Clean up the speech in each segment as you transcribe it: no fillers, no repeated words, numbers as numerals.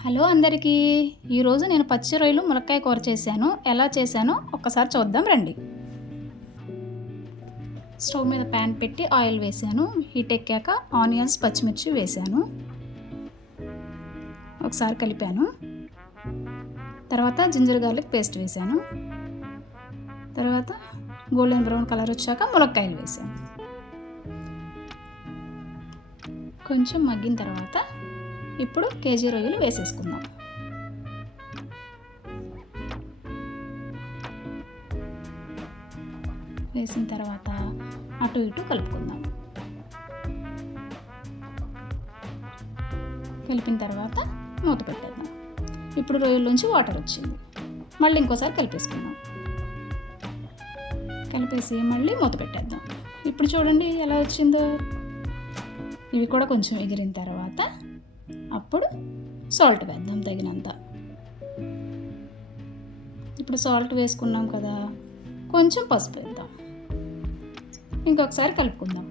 Hello అందరికీ. ఈరోజు నేను పచ్చి రొయ్యలు ములక్కాయ కూర చేశాను. ఎలా చేశానో ఒక్కసారి చూద్దాం రండి. స్టవ్ మీద ప్యాన్ పెట్టి ఆయిల్ వేసాను. హీట్ ఎక్కాక ఆనియన్స్, పచ్చిమిర్చి వేసాను. ఒకసారి కలిపాను. తర్వాత జింజర్ గార్లిక్ పేస్ట్ వేసాను. తర్వాత గోల్డెన్ బ్రౌన్ కలర్ వచ్చాక ములక్కాయలు వేసాను. కొంచెం మగ్గిన తర్వాత ఇప్పుడు కేజీ రొయ్యలు వేసేసుకుందాం. వేసిన తర్వాత అటు ఇటు కలుపుకుందాం. కలిపిన తర్వాత మూత పెట్టేద్దాం. ఇప్పుడు రొయ్యల్లోంచి వాటర్ వచ్చింది. మళ్ళీ ఇంకోసారి కలిపేసుకుందాం. కలిపేసి మళ్ళీ మూత పెట్టేద్దాం. ఇప్పుడు చూడండి ఎలా వచ్చిందో. ఇవి కూడా కొంచెం ఎగిరిన తర్వాత అప్పుడు సాల్ట్ వేద్దాం తగినంత. ఇప్పుడు సాల్ట్ వేసుకున్నాం కదా, కొంచెం పసుపు వేద్దాం. ఇంకొకసారి కలుపుకుందాం.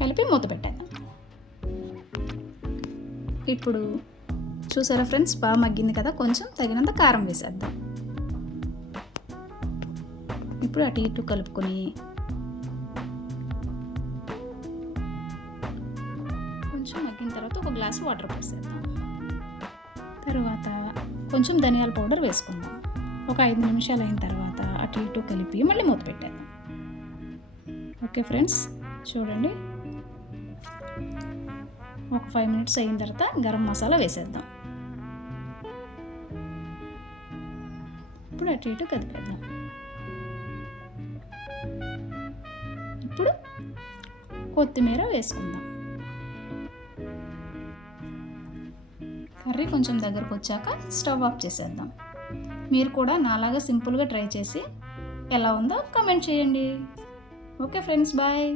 కలిపి మూత పెట్టేద్దాం. ఇప్పుడు చూసారా ఫ్రెండ్స్, బాగా మగ్గింది కదా. కొంచెం తగినంత కారం వేసేద్దాం. ఇప్పుడు అటు ఇటు కలుపుకొని కొంచెం మగ్గిన తర్వాత ఒక గ్లాసు వాటర్ పోసేద్దాం. తర్వాత కొంచెం ధనియాల పౌడర్ వేసుకుందాం. ఒక 5 నిమిషాలు అయిన తర్వాత అటు ఇటు కలిపి మళ్ళీ మూత పెట్టేద్దాం. ఓకే ఫ్రెండ్స్, చూడండి. ఒక 5 మినిట్స్ అయిన తర్వాత గరం మసాలా వేసేద్దాం. ఇప్పుడు అటు ఇటు కదిపేద్దాం. ఇప్పుడు కొత్తిమీర వేసుకుందాం. కర్రీ కొంచెం దగ్గరకు వచ్చాక స్టవ్ ఆఫ్ చేసేద్దాం. మీరు కూడా నాలాగా సింపుల్గా ట్రై చేసి ఎలా ఉందో కామెంట్ చేయండి. Okay friends, bye.